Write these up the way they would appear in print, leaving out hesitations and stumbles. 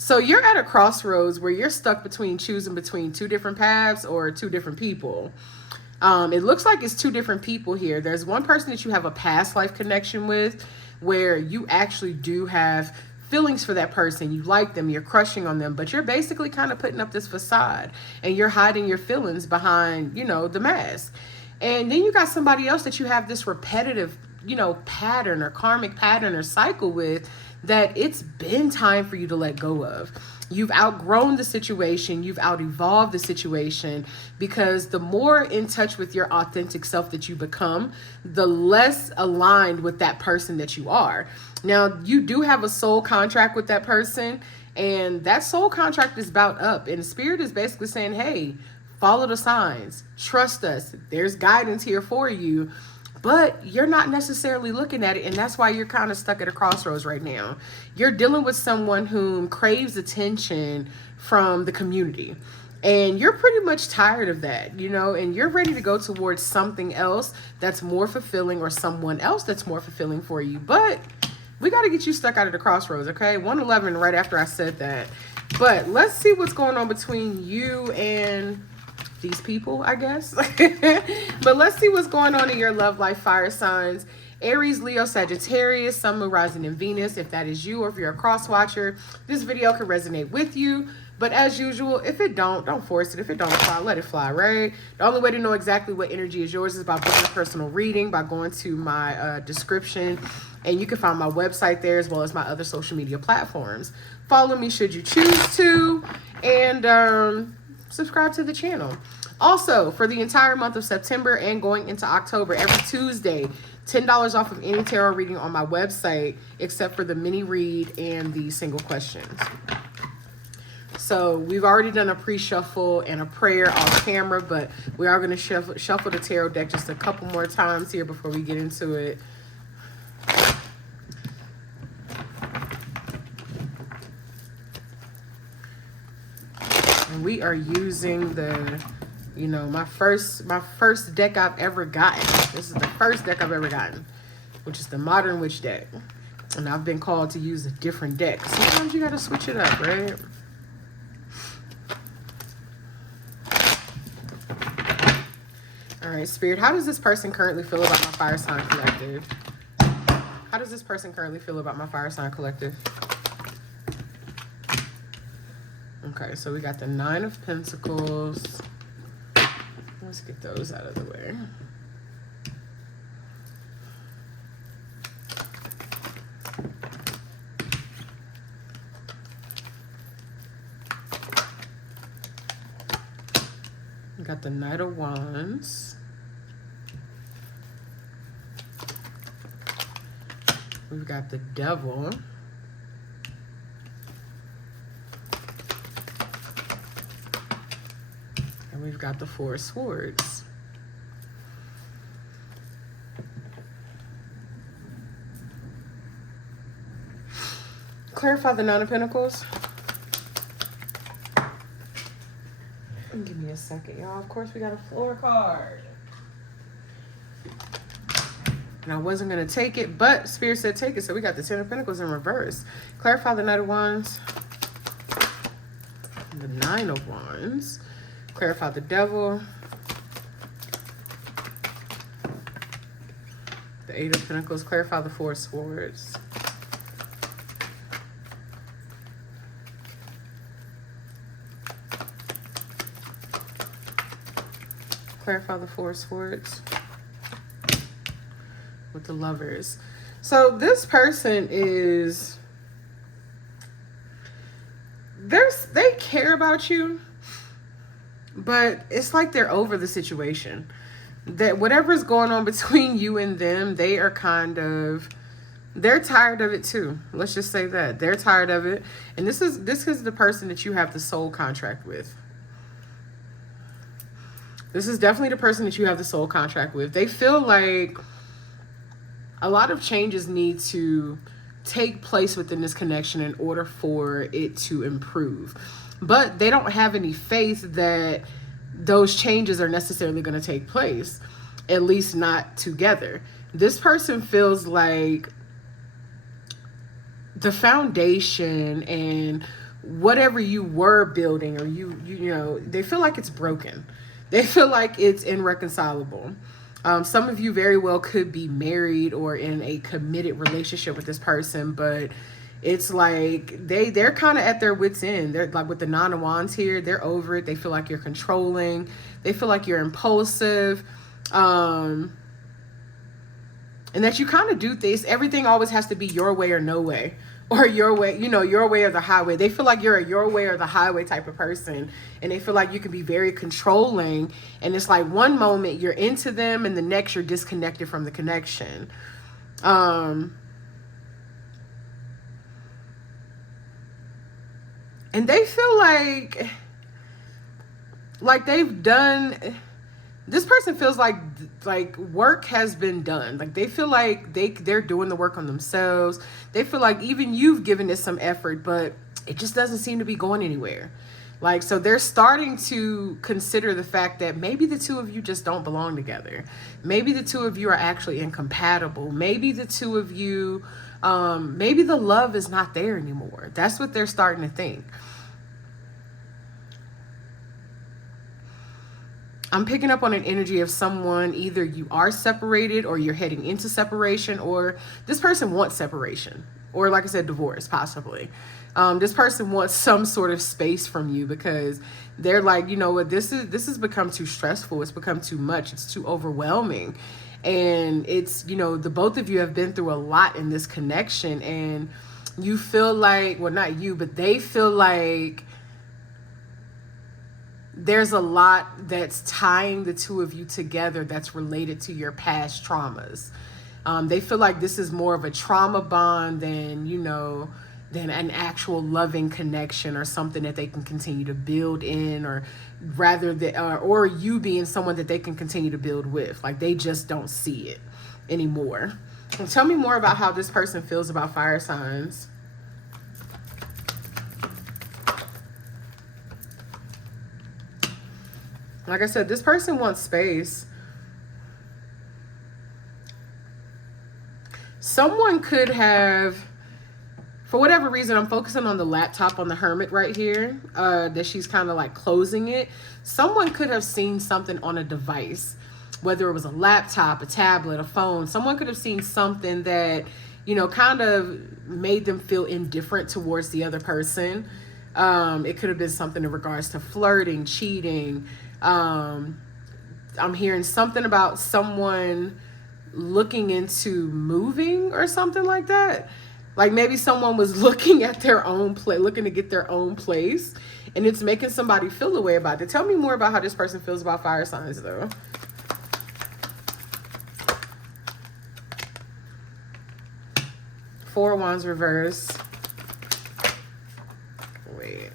So you're at a crossroads where you're stuck between choosing between two different paths or two different people. It looks like it's two different people here. There's one person that you have a past life connection with where you actually do have feelings for that person. You like them, you're crushing on them, but you're basically kind of putting up this facade and you're hiding your feelings behind, the mask. And then you got somebody else that you have this repetitive, pattern or karmic pattern or cycle with that it's been time for you to let go of. You've outgrown the situation, you've out-evolved the situation, because the more in touch with your authentic self that you become, the less aligned with that person that you are. Now, you do have a soul contract with that person, and that soul contract is about up, and Spirit is basically saying, hey, follow the signs, trust us, there's guidance here for you. But you're not necessarily looking at it, and that's why you're kind of stuck at a crossroads right now. You're dealing with someone who craves attention from the community, and you're pretty much tired of that, and you're ready to go towards something else that's more fulfilling, or someone else that's more fulfilling for you. But we got to get you stuck out of the crossroads, okay? 111 right after I said that. But let's see what's going on between you and these people, I guess. But let's see what's going on in your love life, fire signs. Aries, Leo, Sagittarius, Sun, Moon, Rising, and Venus. If that is you, or if you're a cross watcher, this video could resonate with you. But as usual, if it don't force it. If it don't fly, let it fly, right? The only way to know exactly what energy is yours is by booking a personal reading, by going to my description. And you can find my website there, as well as my other social media platforms. Follow me should you choose to. And subscribe to the channel. Also, for the entire month of September and going into October, every Tuesday, $10 off of any tarot reading on my website, except for the mini read and the single questions. So we've already done a pre-shuffle and a prayer off camera, but we are going to shuffle the tarot deck just a couple more times here before we get into it. And we are using the, my first deck I've ever gotten. This is the first deck I've ever gotten, which is the Modern Witch deck. And I've been called to use a different deck. Sometimes you got to switch it up, right? All right, Spirit, how does this person currently feel about my Fire Sign Collective? How does this person currently feel about my Fire Sign Collective? Okay, so we got the Nine of Pentacles. Let's get those out of the way. We got the Knight of Wands. We've got the Devil. And we've got the Four of Swords. Clarify the Nine of Pentacles. Give me a second, y'all. Of course, we got a floor card. And I wasn't going to take it, but Spirit said take it. So we got the Ten of Pentacles in reverse. Clarify the Knight of Wands. The Nine of Wands. Clarify the Devil. The Eight of Pentacles. Clarify the Four of Swords. Clarify the Four of Swords with the Lovers. So this person is, they care about you, but it's like they're over the situation. That whatever's going on between you and them, they are they're tired of it too. Let's just say that. They're tired of it. And this is the person that you have the soul contract with. This is definitely the person that you have the soul contract with. They feel like a lot of changes need to take place within this connection in order for it to improve. But they don't have any faith that those changes are necessarily going to take place, at least not together. This person feels like the foundation and whatever you were building, or you know, they feel like it's broken. They feel like it's irreconcilable. Some of you very well could be married or in a committed relationship with this person, but it's like they're kind of at their wits' end. They're like, with the Nine of Wands here, they're over it. They feel like you're controlling. They feel like you're impulsive. And that you kind of do things. Everything always has to be your way or no way. Or your way, you know, your way or the highway. They feel like you're a your way or the highway type of person. And they feel like you can be very controlling. And it's like one moment you're into them and the next you're disconnected from the connection. And they feel like they've done, this person feels like work has been done. Like they feel like they're doing the work on themselves. They feel like even you've given it some effort, but it just doesn't seem to be going anywhere. Like, so they're starting to consider the fact that maybe the two of you just don't belong together. Maybe the two of you are actually incompatible. Maybe the two of you, maybe the love is not there anymore. That's what they're starting to think. I'm picking up on an energy of someone, either you are separated or you're heading into separation, or this person wants separation, or like I said, divorce, possibly. This person wants some sort of space from you because they're like, you know what, this has become too stressful. It's become too much. It's too overwhelming. And it's, you know, the both of you have been through a lot in this connection, and you feel like, well, not you, but they feel like there's a lot that's tying the two of you together that's related to your past traumas. They feel like this is more of a trauma bond than, you know, than an actual loving connection or something that they can continue to build in, or rather that, or you being someone that they can continue to build with. Like they just don't see it anymore. And tell me more about how this person feels about fire signs. Like I said, this person wants space. Someone could have, for whatever reason, I'm focusing on the laptop on the Hermit right here, that she's kind of like closing it. Someone could have seen something on a device, whether it was a laptop, a tablet, a phone. Someone could have seen something that, you know, kind of made them feel indifferent towards the other person. It could have been something in regards to flirting, cheating. I'm hearing something about someone looking into moving or something like that. Like maybe someone was looking at their own place, looking to get their own place, and it's making somebody feel the way about it. Tell me more about how this person feels about fire signs, though. Four of Wands reverse. Wait.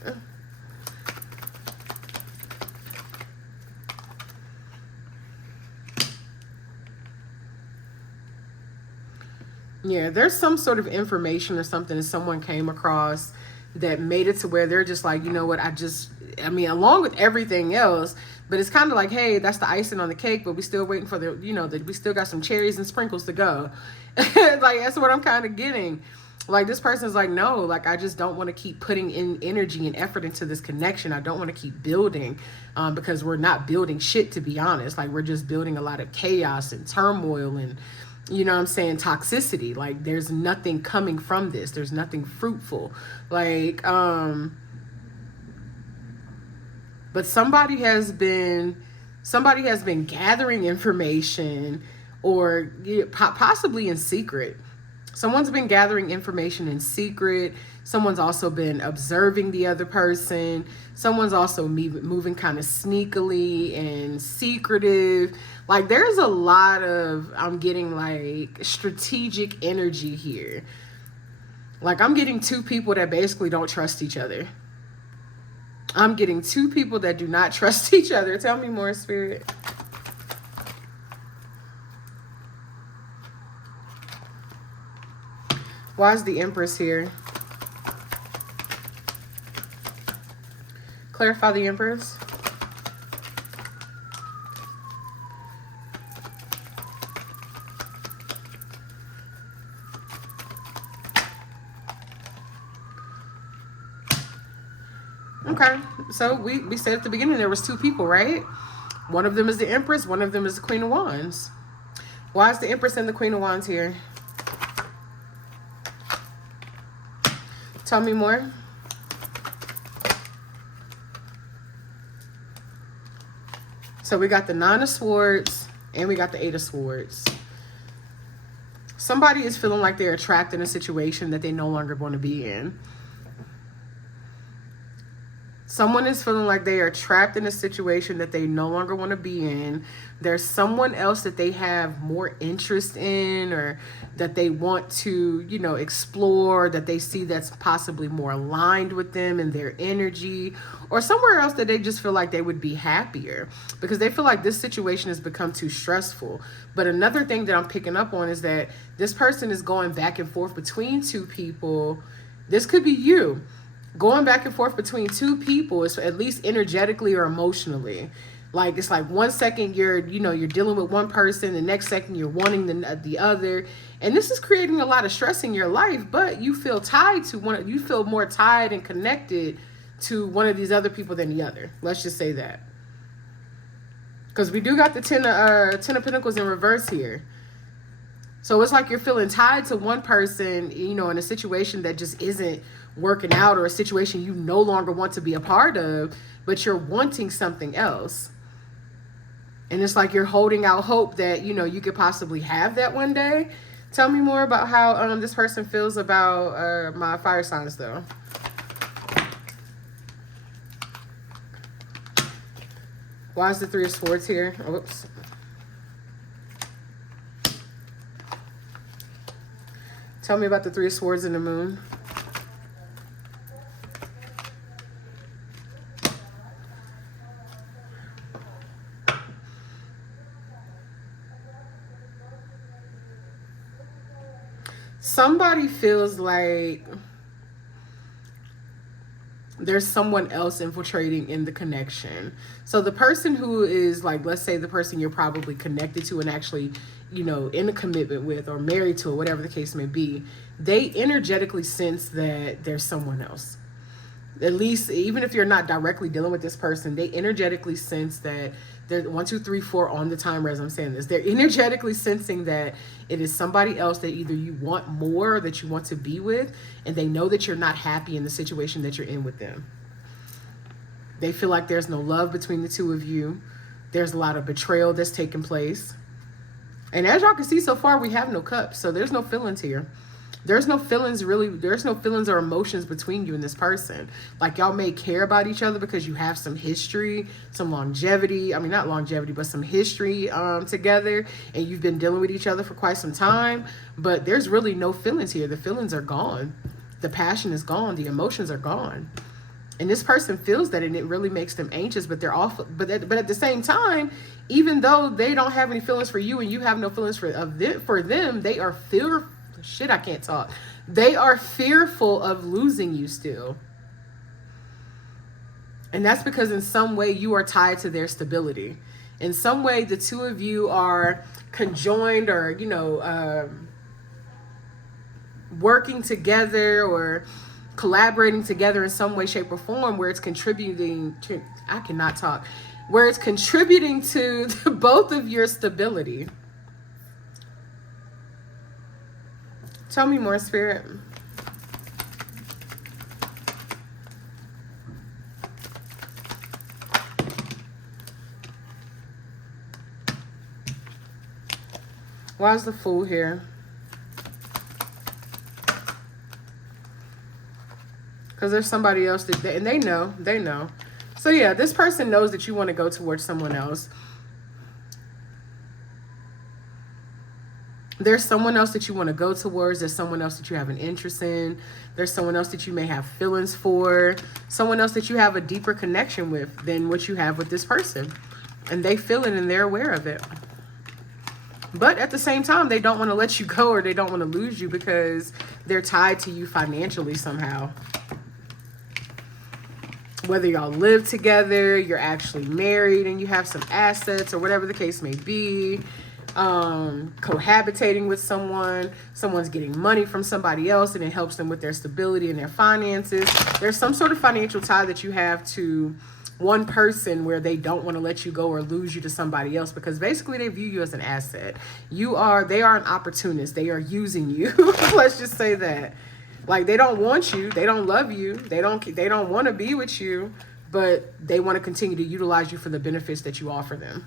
Yeah, there's some sort of information or something that someone came across that made it to where they're just like, you know what, I mean, along with everything else, but it's kind of like, hey, that's the icing on the cake, but we still waiting for the, you know, that we still got some cherries and sprinkles to go. Like, that's what I'm kind of getting. Like, this person's like, no, like, I just don't want to keep putting in energy and effort into this connection. I don't want to keep building, because we're not building shit, to be honest. Like, we're just building a lot of chaos and turmoil and, you know what I'm saying, toxicity. Like, there's nothing coming from this. There's nothing fruitful. Like, but somebody has been gathering information, or possibly in secret. Someone's been gathering information in secret. Someone's also been observing the other person. Someone's also moving kind of sneakily and secretive. Like, there's a lot of, I'm getting like strategic energy here. Like, I'm getting two people that basically don't trust each other. I'm getting two people that do not trust each other. Tell me more, Spirit. Why is the Empress here? Clarify the Empress. Okay, so we said at the beginning there was two people, right? One of them is the Empress, one of them is the Queen of Wands. Why is the Empress and the Queen of Wands here? Tell me more. So we got the Nine of Swords and we got the Eight of Swords. Somebody is feeling like they're trapped in a situation that they no longer want to be in. Someone is feeling like they are trapped in a situation that they no longer want to be in. There's someone else that they have more interest in, or that they want to, you know, explore, that they see that's possibly more aligned with them and their energy, or somewhere else that they just feel like they would be happier because they feel like this situation has become too stressful. But another thing that I'm picking up on is that this person is going back and forth between two people. This could be you. Going back and forth between two people is at least energetically or emotionally. Like, it's like 1 second you're dealing with one person, the next second you're wanting the other. And this is creating a lot of stress in your life, but you feel tied to one, you feel more tied and connected to one of these other people than the other. Let's just say that. Because we do got the Ten of Pentacles in reverse here. So it's like you're feeling tied to one person, you know, in a situation that just isn't working out, or a situation you no longer want to be a part of, but you're wanting something else. And it's like you're holding out hope that, you know, you could possibly have that one day. Tell me more about how this person feels about my fire signs, though. Why is the Three of Swords here? Oops. Tell me about the Three of Swords and the Moon. Somebody feels like there's someone else infiltrating in the connection. So the person who is, like, let's say the person you're probably connected to and actually, you know, in a commitment with or married to, or whatever the case may be, they energetically sense that there's someone else. At least, even if you're not directly dealing with this person, they energetically sense that they're 1, 2, 3, 4 on the timer as I'm saying this. They're energetically sensing that it is somebody else that either you want more, or that you want to be with, and they know that you're not happy in the situation that you're in with them. They feel like there's no love between the two of you. There's a lot of betrayal that's taking place. And as y'all can see so far, we have no cups, so there's no feelings here. There's no feelings really, there's no feelings or emotions between you and this person. Like, y'all may care about each other because you have some history, some longevity. I mean, not longevity, but some history together. And you've been dealing with each other for quite some time. But there's really no feelings here. The feelings are gone. The passion is gone. The emotions are gone. And this person feels that, and it really makes them anxious. But they're awful. But at the same time, even though they don't have any feelings for you and you have no feelings for them, they are fearful. Shit, I can't talk. They are fearful of losing you still. And that's because in some way you are tied to their stability. In some way, the two of you are conjoined, or, you know, working together or collaborating together in some way, shape, or form, where it's contributing to, I cannot talk, where it's contributing to both of your stability. Tell me more, Spirit. Why is the Fool here? Because there's somebody else that, and they know. So yeah, this person knows that you want to go towards someone else. There's someone else that you want to go towards. There's someone else that you have an interest in. There's someone else that you may have feelings for. Someone else that you have a deeper connection with than what you have with this person. And they feel it and they're aware of it. But at the same time, they don't want to let you go, or they don't want to lose you because they're tied to you financially somehow. Whether y'all live together, you're actually married and you have some assets, or whatever the case may be. cohabitating with someone, someone's getting money from somebody else and it helps them with their stability and their finances. There's some sort of financial tie that you have to one person where they don't want to let you go or lose you to somebody else, because basically they view you as an asset. They are an opportunist. They are using you. Let's just say that. Like, they don't want you, they don't love you, they don't want to be with you, but they want to continue to utilize you for the benefits that you offer them.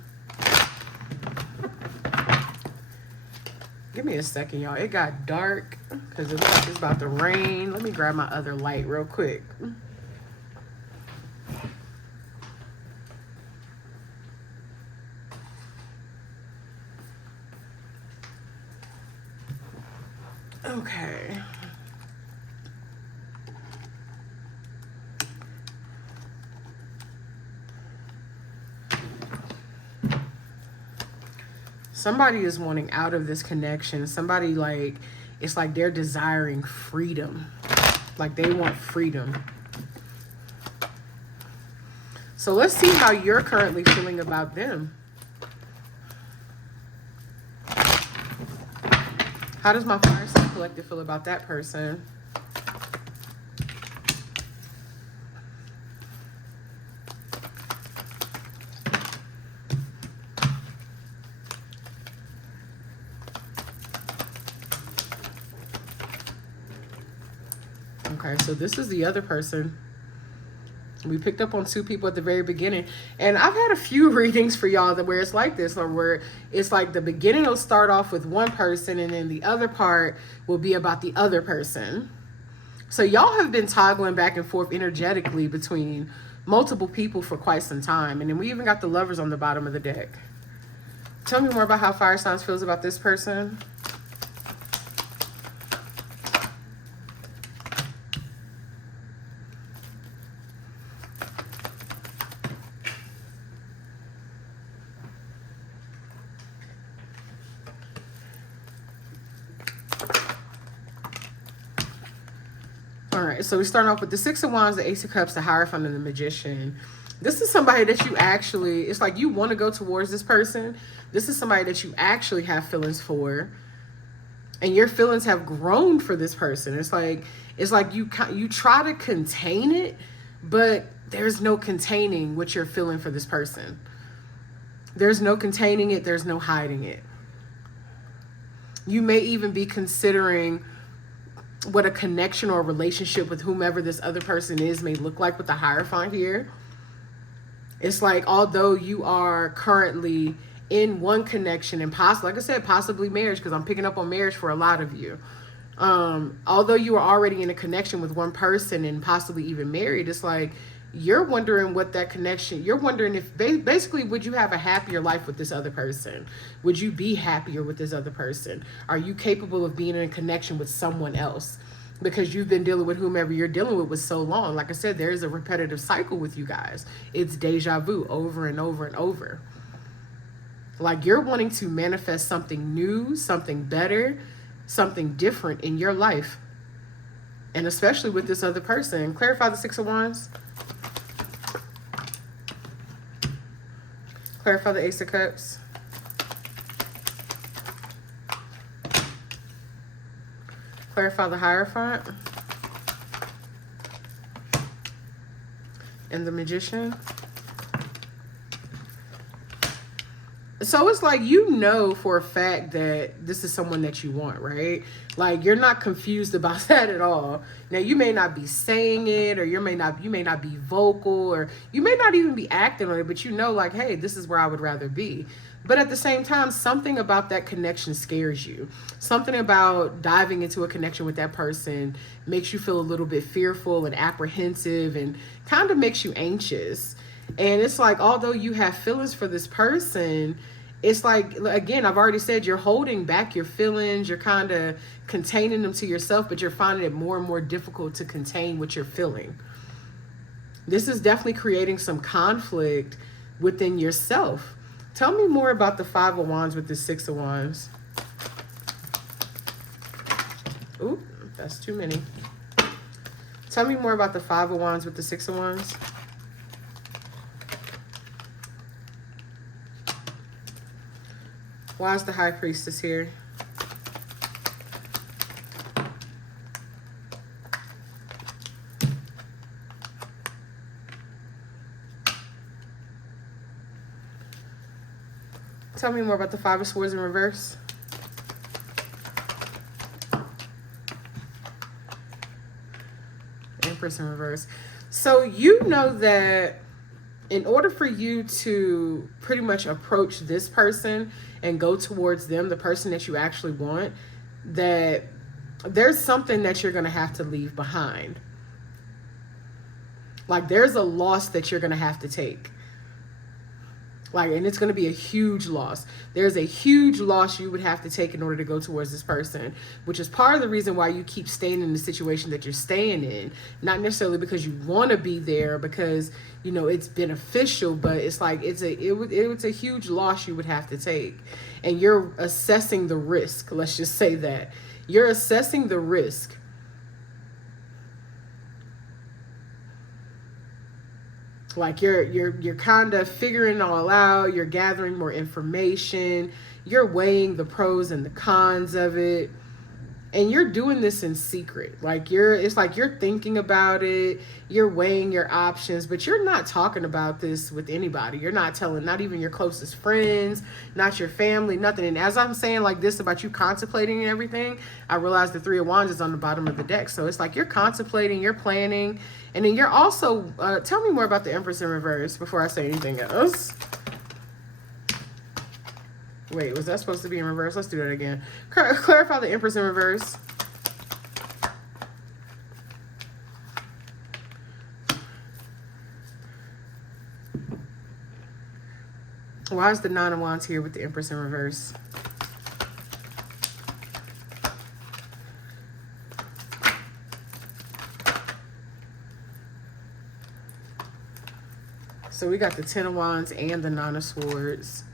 Give me a second, y'all. It got dark because it looks like it's about to rain. Let me grab my other light real quick. Okay. Somebody is wanting out of this connection. Somebody, like, it's like they're desiring freedom. Like, they want freedom. So let's see how you're currently feeling about them. How does my Fire Sign Collective feel about that person? Okay, so this is the other person. We picked up on two people at the very beginning. And I've had a few readings for y'all that where it's like this, or where it's like the beginning will start off with one person and then the other part will be about the other person. So y'all have been toggling back and forth energetically between multiple people for quite some time. And then we even got the Lovers on the bottom of the deck. Tell me more about how Fire Signs feels about this person. All right, so we start off with the Six of Wands, the Ace of Cups, the Hierophant, and the Magician. This is somebody that you actually, it's like you want to go towards this person. This is somebody that you actually have feelings for. And your feelings have grown for this person. It's like you try to contain it, but there's no containing what you're feeling for this person. There's no containing it. There's no hiding it. You may even be considering what a connection or a relationship with whomever this other person is may look like with the Hierophant here. It's like, although you are currently in one connection and possibly, like I said, possibly marriage, because I'm picking up on marriage for a lot of you. Although you are already in a connection with one person and possibly even married, it's like you're wondering what that connection, you're wondering if basically, would you have a happier life with this other person? Would you be happier with this other person? Are you capable of being in a connection with someone else? Because you've been dealing with whomever you're dealing with so long. Like I said, there is a repetitive cycle with you guys. It's deja vu over and over and over. Like, you're wanting to manifest something new, something better, something different in your life. And especially with this other person. Clarify the Six of Wands. Clarify the Ace of Cups. Clarify the Hierophant. And the Magician. So it's like, you know for a fact that this is someone that you want, right? Like, you're not confused about that at all. Now, you may not be saying it, or you may not be vocal, or you may not even be acting on it, but you know, like, hey, this is where I would rather be. But at the same time, something about that connection scares you. Something about diving into a connection with that person makes you feel a little bit fearful and apprehensive and kind of makes you anxious. And it's like, although you have feelings for this person, it's like, again, I've already said, you're holding back your feelings. You're kind of containing them to yourself, but you're finding it more and more difficult to contain what you're feeling. This is definitely creating some conflict within yourself. Tell me more about the Five of Wands with the Six of Wands. Ooh, that's too many. Tell me more about the Five of Wands with the Six of Wands. Why is the High Priestess here? Tell me more about the Five of Swords in reverse. Empress in reverse. So you know that in order for you to pretty much approach this person and go towards them, the person that you actually want, that there's something that you're going to have to leave behind. Like there's a loss that you're going to have to take. Like, and it's going to be a huge loss. There's a huge loss you would have to take in order to go towards this person, which is part of the reason why you keep staying in the situation that you're staying in. Not necessarily because you want to be there, because, you know, it's beneficial, but it's like, it's a huge loss you would have to take. And you're assessing the risk. Let's just say that. You're assessing the risk. Like you're kind of figuring it all out. You're gathering more information. You're weighing the pros and the cons of it. And you're doing this in secret. Like it's like you're thinking about it. You're weighing your options, but you're not talking about this with anybody. You're not telling, not even your closest friends, not your family, nothing. And as I'm saying like this about you contemplating and everything, I realize the Three of Wands is on the bottom of the deck. So it's like you're contemplating, you're planning, and then you're also, tell me more about the Empress in reverse before I say anything else. Wait, was that supposed to be in reverse? Let's do that again. Clarify the Empress in reverse. Why is the Nine of Wands here with the Empress in reverse? So we got the Ten of Wands and the Nine of Swords.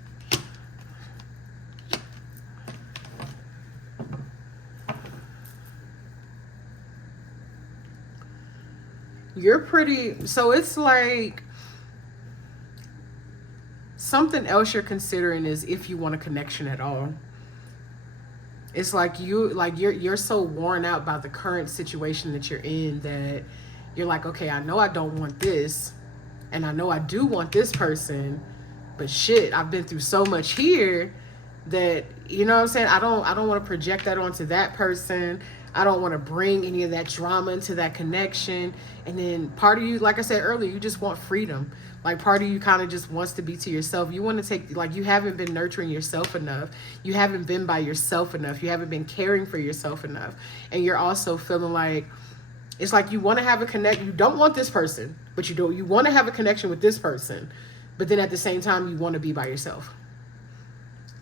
You're pretty, so it's like something else you're considering is if you want a connection at all. It's like you're so worn out by the current situation that you're in that you're like, okay, I know I don't want this, and I know I do want this person, but shit, I've been through so much here that, you know what I'm saying, I don't want to project that onto that person. I don't want to bring any of that drama into that connection. And then part of you, like I said earlier, you just want freedom. Like part of you kind of just wants to be to yourself. You want to take, like, you haven't been nurturing yourself enough. You haven't been by yourself enough. You haven't been caring for yourself enough. And you're also feeling like, it's like you want to have a connect. You don't want this person, but you want to have a connection with this person. But then at the same time, you want to be by yourself.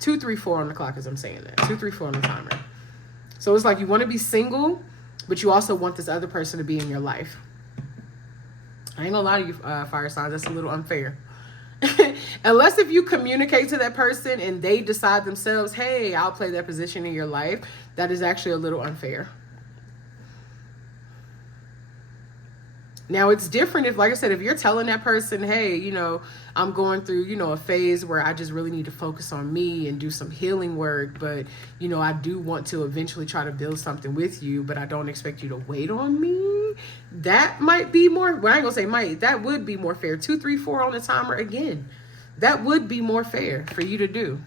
2, 3, 4 on the clock as I'm saying that. 2, 3, 4 on the timer. So it's like you want to be single, but you also want this other person to be in your life. I ain't gonna lie to you, fire signs, that's a little unfair. Unless if you communicate to that person and they decide themselves, hey, I'll play that position in your life, that is actually a little unfair. Now, it's different if, like I said, if you're telling that person, hey, you know, I'm going through, you know, a phase where I just really need to focus on me and do some healing work. But, you know, I do want to eventually try to build something with you, but I don't expect you to wait on me. That might be more, well, I ain't gonna say might, that would be more fair. 2, 3, 4 on the timer again. That would be more fair for you to do.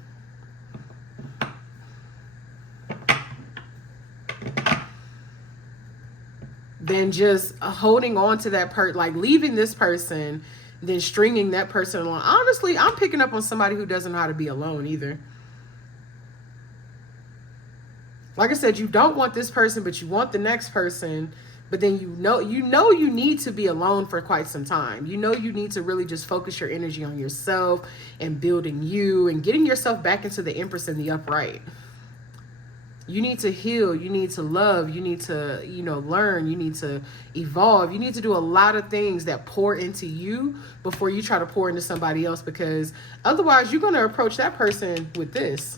Than just holding on to that like leaving this person, then stringing that person along. Honestly, I'm picking up on somebody who doesn't know how to be alone either. Like I said, you don't want this person, but you want the next person. But then you know you need to be alone for quite some time. You know you need to really just focus your energy on yourself and building you and getting yourself back into the Empress and the upright. You need to heal. You need to love. You need to, you know, learn. You need to evolve. You need to do a lot of things that pour into you before you try to pour into somebody else, because otherwise you're going to approach that person with this,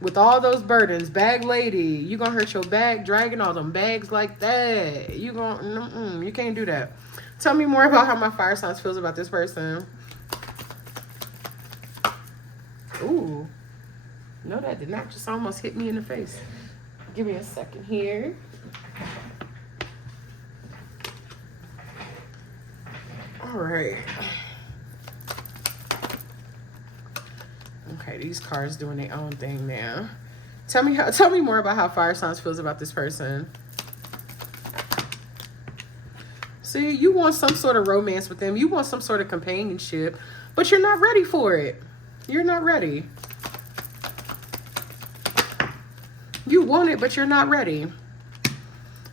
with all those burdens. Bag lady, you're going to hurt your back dragging all them bags like that. You can't do that. Tell me more about how my fire signs feels about this person. Ooh. No, that did not just almost hit me in the face. Give me a second here. All right. Okay, these cards doing their own thing now. Tell me more about how fire signs feels about this person. See, you want some sort of romance with them. You want some sort of companionship, but you're not ready for it. You're not ready. You want it, but you're not ready.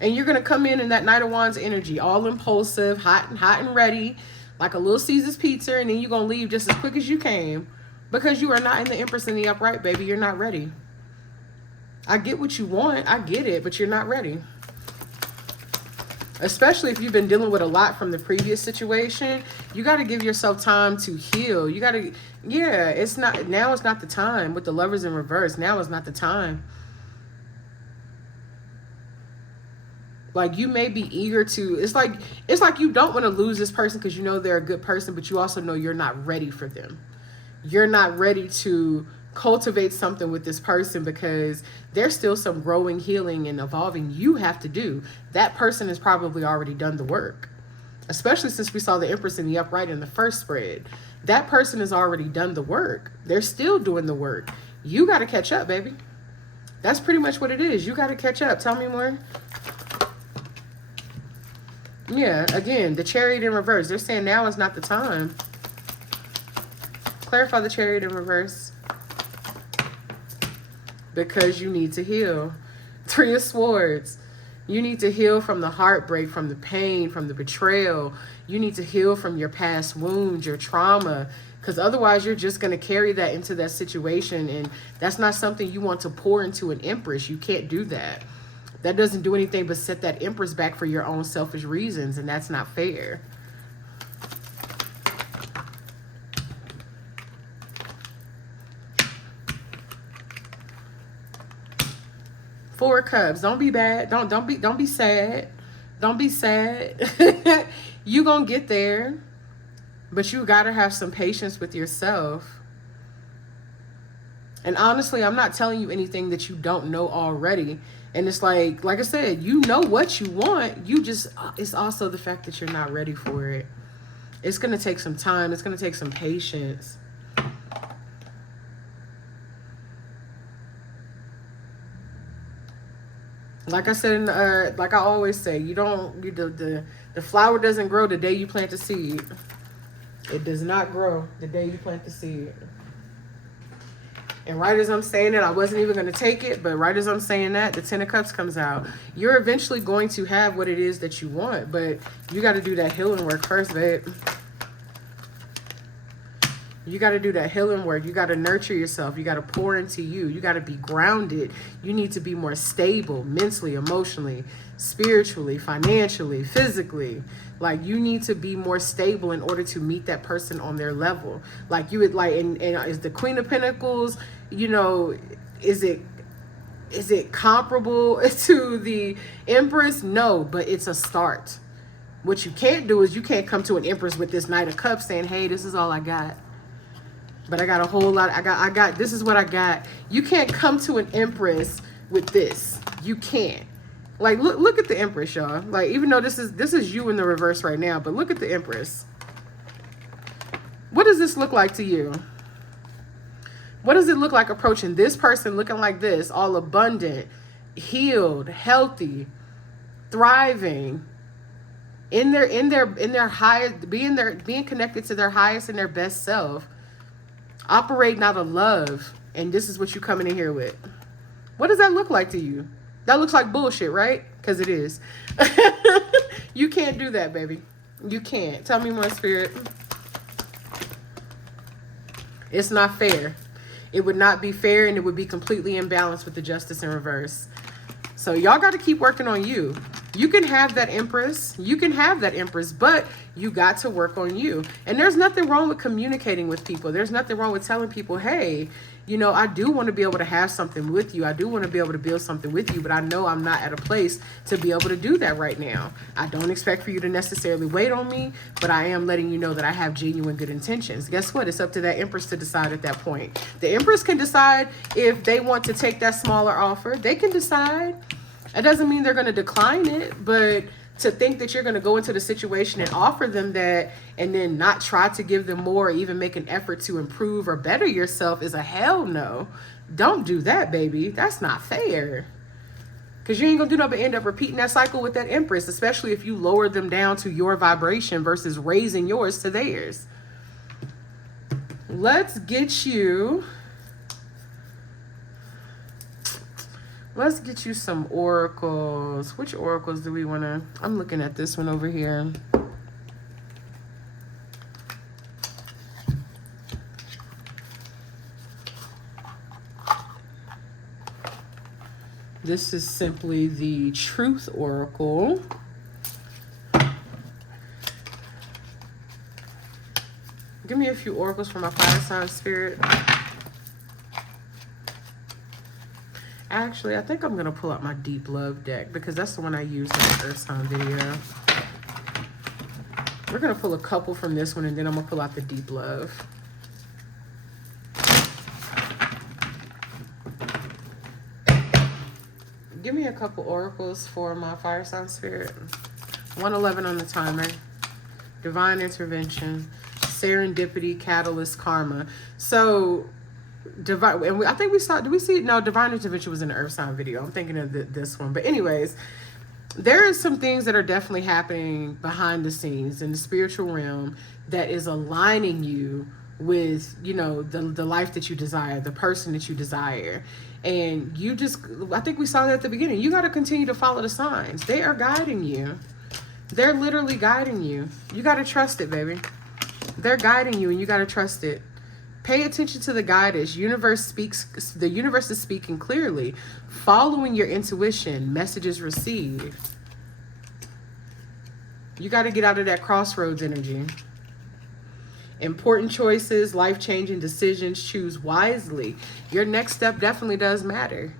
And you're going to come in that Knight of Wands energy, all impulsive, hot and ready, like a little Caesar's pizza, and then you're going to leave just as quick as you came because you are not in the Empress in the upright, baby. You're not ready. I get what you want. I get it, but you're not ready. Especially if you've been dealing with a lot from the previous situation, you got to give yourself time to heal. You got to, yeah, now is not the time with the Lovers in reverse. Now is not the time. Like, you may be eager to, it's like you don't want to lose this person because you know they're a good person, but you also know you're not ready for them. You're not ready to cultivate something with this person because there's still some growing, healing, and evolving you have to do. That person has probably already done the work, especially since we saw the Empress in the upright in the first spread. That person has already done the work. They're still doing the work. You got to catch up, baby. That's pretty much what it is. You got to catch up. Tell me more. Yeah, again, the Chariot in reverse. They're saying now is not the time. Clarify the Chariot in reverse. Because you need to heal. Three of Swords. You need to heal from the heartbreak, from the pain, from the betrayal. You need to heal from your past wounds, your trauma. Because otherwise you're just going to carry that into that situation. And that's not something you want to pour into an Empress. You can't do that. That doesn't do anything but set that Empress back for your own selfish reasons. And that's not fair. Four of Cups. Don't be bad. Don't be sad. Don't be sad. You gonna get there. But you gotta have some patience with yourself. And honestly, I'm not telling you anything that you don't know already. And it's like I said, you know what you want. You just, it's also the fact that you're not ready for it. It's gonna take some time. It's gonna take some patience. Like I said, like I always say, the flower doesn't grow the day you plant the seed. It does not grow the day you plant the seed. And right as I'm saying that, I wasn't even going to take it, but right as I'm saying that, the Ten of Cups comes out. You're eventually going to have what it is that you want, but you got to do that healing work first, babe. You got to do that healing work. You got to nurture yourself. You got to pour into you. You got to be grounded. You need to be more stable mentally, emotionally, spiritually, financially, physically. Like, you need to be more stable in order to meet that person on their level. Like, you would like, and is the Queen of Pentacles, you know, is it comparable to the Empress? No, but it's a start. What you can't do is you can't come to an Empress with this Knight of Cups saying, hey, this is all I got. But I got a whole lot. I got, this is what I got. You can't come to an Empress with this. You can't. Like, look at the Empress, y'all. Like, even though this is you in the reverse right now, but look at the Empress. What does this look like to you? What does it look like approaching this person looking like this, all abundant, healed, healthy, thriving, in their highest, being connected to their highest and their best self, operating out of love, and this is what you coming in here with. What does that look like to you? That looks like bullshit, right? Because it is. You can't do that, baby. You can't. Tell me more, Spirit. It's not fair. It would not be fair, and it would be completely imbalanced with the Justice in reverse. So y'all got to keep working on you. You can have that Empress. You can have that Empress, but you got to work on you. And there's nothing wrong with communicating with people. There's nothing wrong with telling people, hey, you know, I do want to be able to have something with you. I do want to be able to build something with you, but I know I'm not at a place to be able to do that right now. I don't expect for you to necessarily wait on me, but I am letting you know that I have genuine good intentions. Guess what? It's up to that Empress to decide at that point. The Empress can decide if they want to take that smaller offer. They can decide. It doesn't mean they're going to decline it, but to think that you're going to go into the situation and offer them that and then not try to give them more or even make an effort to improve or better yourself is a hell no. Don't do that, baby. That's not fair. Because you ain't going to do nothing but end up repeating that cycle with that Empress, especially if you lower them down to your vibration versus raising yours to theirs. Let's get you some oracles. Which oracles do we want to... I'm looking at this one over here. This is simply the Truth Oracle. Give me a few oracles for my fire sign spirit. Actually, I think I'm going to pull out my Deep Love deck because that's the one I used in the Earth Sign video. We're going to pull a couple from this one and then I'm going to pull out the Deep Love. Give me a couple oracles for my fire sign spirit. 111 on the timer. Divine intervention. Serendipity, catalyst, karma. So... divine, and I think we saw, did we see, no, divine intervention was in the Earth Sign video. I'm thinking of this one, but anyways, there is some things that are definitely happening behind the scenes in the spiritual realm that is aligning you with, you know, the life that you desire, the person that you desire. And you just, I think we saw that at the beginning. You got to continue to follow the signs. They are guiding you. They're literally guiding you. You got to trust it, baby. They're guiding you and you got to trust it. Pay attention to the guidance. The universe is speaking clearly. Following your intuition, messages received. You got to get out of that crossroads energy. Important choices, life-changing decisions, choose wisely. Your next step definitely does matter.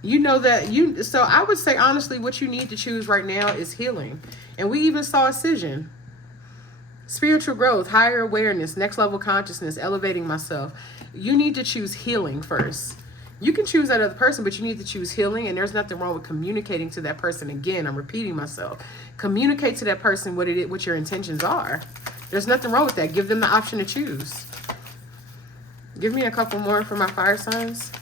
You know that so I would say honestly what you need to choose right now is healing. And we even saw Ascension. Spiritual growth, higher awareness, next level consciousness, elevating myself. You need to choose healing first. You can choose that other person, but you need to choose healing. And there's nothing wrong with communicating to that person. Again, I'm repeating myself. Communicate to that person what your intentions are. There's nothing wrong with that. Give them the option to choose. Give me a couple more for my fire signs.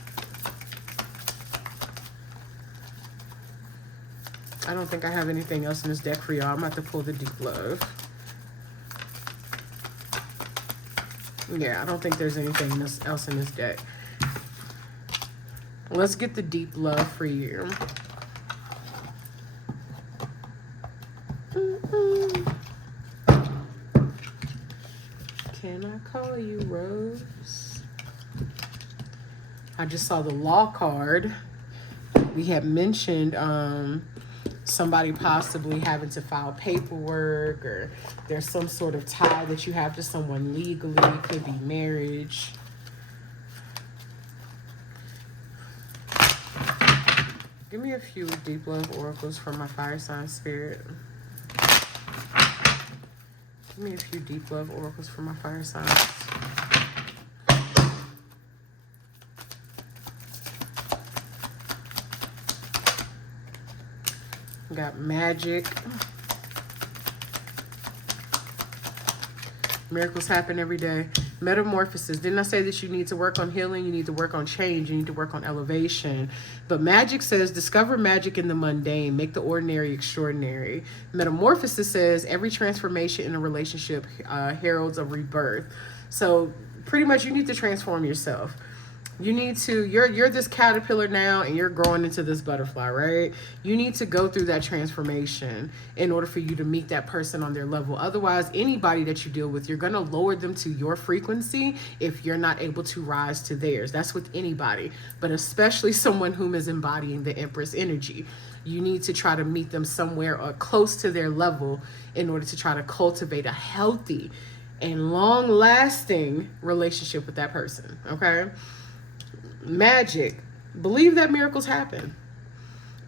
I don't think I have anything else in this deck for y'all. I'm about to pull the Deep Love. Yeah, I don't think there's anything else in this deck. Let's get the Deep Love for you. Can I call you Rose? I just saw the Law card. We had mentioned somebody possibly having to file paperwork, or there's some sort of tie that you have to someone legally. Could be marriage. Give me a few Deep Love oracles from my fire sign spirit. Give me a few Deep Love oracles from my fire signs. Got magic. Miracles happen every day. Metamorphosis. Didn't I say that you need to work on healing? You need to work on change. You need to work on elevation. But magic says, discover magic in the mundane. Make the ordinary extraordinary. Metamorphosis says, every transformation in a relationship heralds a rebirth. So pretty much you need to transform yourself. You need to, you're this caterpillar now and you're growing into this butterfly, right? You need to go through that transformation in order for you to meet that person on their level. Otherwise, anybody that you deal with, you're going to lower them to your frequency if you're not able to rise to theirs. That's with anybody, but especially someone whom is embodying the Empress energy. You need to try to meet them somewhere or close to their level in order to try to cultivate a healthy and long-lasting relationship with that person, okay? Magic. Believe that miracles happen.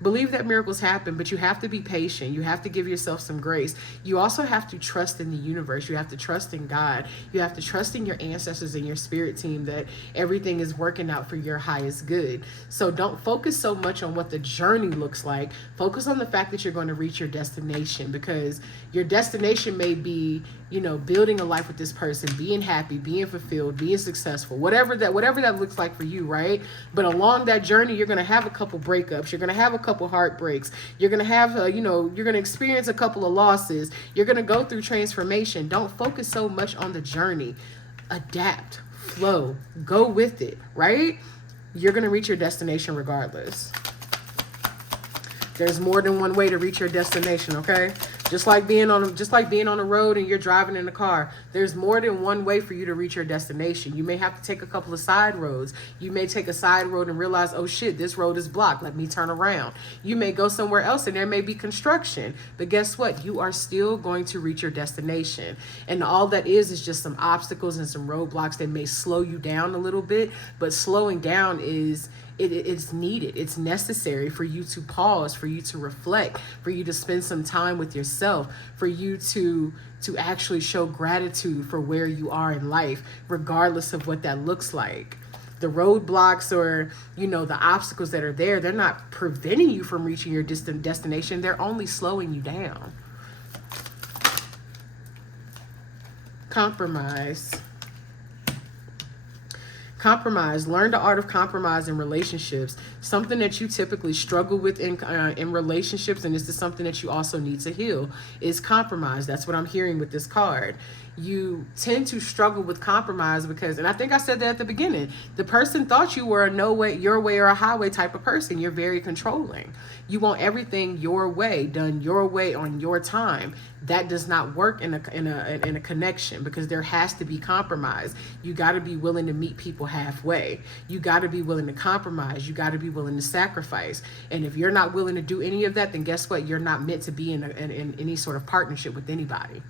Believe that miracles happen, but you have to be patient. You have to give yourself some grace. You also have to trust in the universe. You have to trust in God. You have to trust in your ancestors and your spirit team that everything is working out for your highest good. So don't focus so much on what the journey looks like. Focus on the fact that you're going to reach your destination, because your destination may be, you know, building a life with this person, being happy, being fulfilled, being successful, whatever that looks like for you, right? But along that journey, you're going to have a couple breakups. You're going to have a couple heartbreaks. You're going to have, you're going to experience a couple of losses. You're going to go through transformation. Don't focus so much on the journey. Adapt, flow, go with it, right? You're going to reach your destination regardless. There's more than one way to reach your destination, okay? Just like being on the road and you're driving in a car, there's more than one way for you to reach your destination. You may have to take a couple of side roads. You may take a side road and realize, oh shit, this road is blocked. Let me turn around. You may go somewhere else and there may be construction. But guess what? You are still going to reach your destination. And all that is just some obstacles and some roadblocks that may slow you down a little bit. But slowing down it's needed. It's necessary for you to pause, for you to reflect, for you to spend some time with yourself, for you to actually show gratitude for where you are in life, regardless of what that looks like. The roadblocks or, the obstacles that are there, they're not preventing you from reaching your distant destination. They're only slowing you down. Compromise. Learn the art of compromise in relationships. Something that you typically struggle with in relationships, and this is something that you also need to heal, is compromise. That's what I'm hearing with this card. You tend to struggle with compromise because, and I think I said that at the beginning, the person thought you were a no way, your way or a highway type of person. You're very controlling. You want everything your way, done your way on your time. That does not work in a connection, because there has to be compromise. You got to be willing to meet people halfway. You got to be willing to compromise. You got to be willing to sacrifice. And if you're not willing to do any of that, then guess what? You're not meant to be in any sort of partnership with anybody.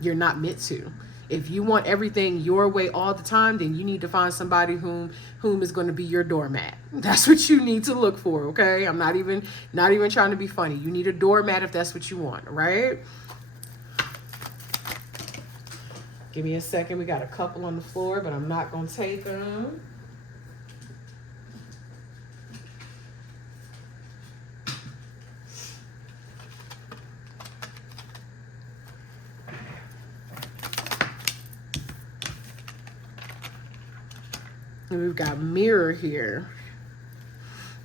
You're not meant to. If you want everything your way all the time, then you need to find somebody whom is going to be your doormat. That's what you need to look for, okay? I'm not even trying to be funny. You need a doormat if that's what you want, right? Give me a second. We got a couple on the floor, but I'm not going to take them. And we've got mirror here.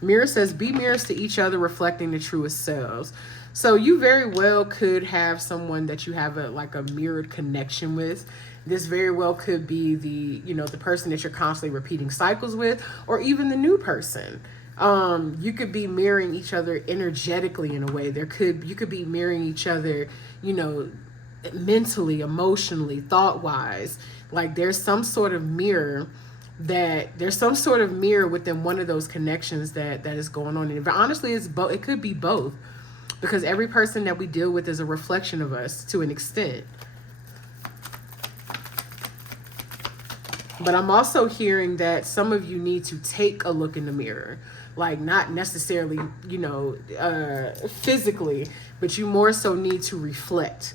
Mirror says, be mirrors to each other, reflecting the truest selves. So you very well could have someone that you have a mirrored connection with. This very well could be the person that you're constantly repeating cycles with, or even the new person. You could be mirroring each other energetically in a way. You could be mirroring each other, mentally, emotionally, thought-wise. Like there's some sort of mirror within one of those connections that is going on. And honestly, it could be both, because every person that we deal with is a reflection of us to an extent. But I'm also hearing that some of you need to take a look in the mirror, like not necessarily, physically, but you more so need to reflect.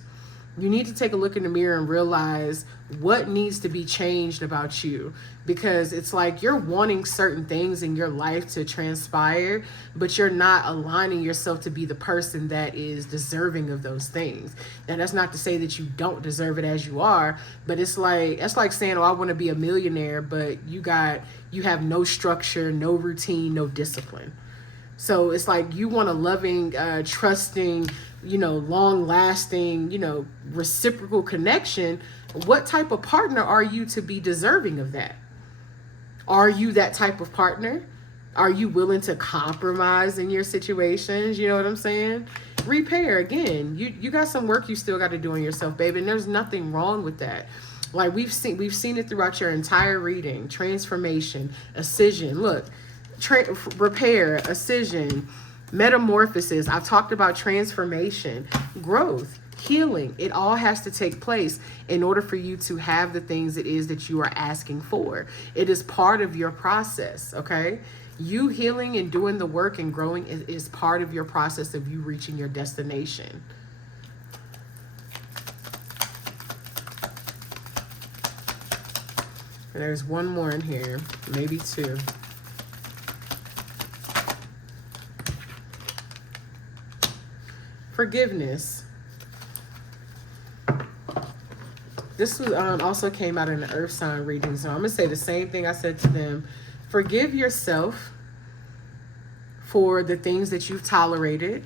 You need to take a look in the mirror and realize what needs to be changed about you, because it's like you're wanting certain things in your life to transpire, but you're not aligning yourself to be the person that is deserving of those things. And that's not to say that you don't deserve it as you are, but it's like saying, oh, I want to be a millionaire, but you have no structure, no routine, no discipline. So it's like you want a loving, trusting, long-lasting, reciprocal connection. What type of partner are you to be deserving of that? Are you that type of partner? Are you willing to compromise in your situations? You know what I'm saying? Repair, again, you got some work you still got to do on yourself, baby, and there's nothing wrong with that. Like we've seen it throughout your entire reading. Transformation, ascension, look, repair, ascension, Metamorphosis. I've talked about transformation, growth, healing. It all has to take place in order for you to have the things it is that you are asking for. It is part of your process, okay? You healing and doing the work and growing is part of your process of you reaching your destination. And there's one more in here, maybe two. Forgiveness. This was also came out in the earth sign reading, so I'm going to say the same thing I said to them. Forgive yourself for the things that you've tolerated.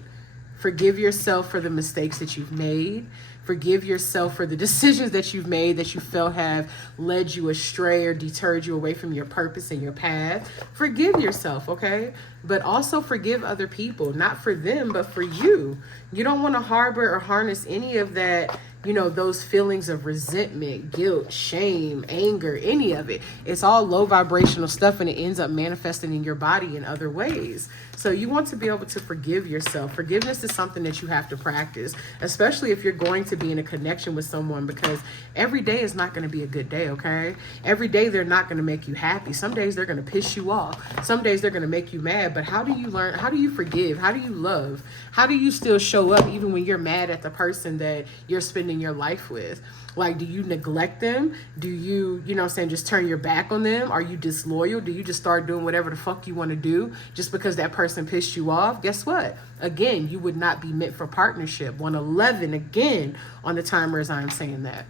Forgive yourself for the mistakes that you've made. Forgive yourself for the decisions that you've made that you felt have led you astray or deterred you away from your purpose and your path. Forgive yourself, okay? But also forgive other people, not for them, but for you. You don't want to harbor or harness any of that, you know, those feelings of resentment, guilt, shame, anger, any of it. It's all low vibrational stuff, and it ends up manifesting in your body in other ways. So you want to be able to forgive yourself. Forgiveness is something that you have to practice, especially if you're going to be in a connection with someone, because every day is not going to be a good day, okay? Every day they're not going to make you happy. Some days they're going to piss you off. Some days they're going to make you mad. But how do you learn? How do you forgive? How do you love? How do you still show up even when you're mad at the person that you're spending your life with? Like, do you neglect them? Do you, you know what I'm saying, just turn your back on them? Are you disloyal? Do you just start doing whatever the fuck you want to do just because that person pissed you off? Guess what? Again, you would not be meant for partnership. 111 again on the timer as I am saying that.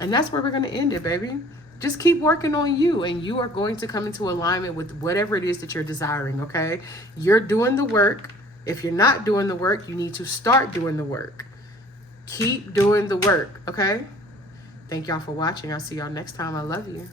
And that's where we're going to end it, baby. Just keep working on you, and you are going to come into alignment with whatever it is that you're desiring, okay? You're doing the work. If you're not doing the work, you need to start doing the work. Keep doing the work, okay? Thank y'all for watching. I'll see y'all next time. I love you.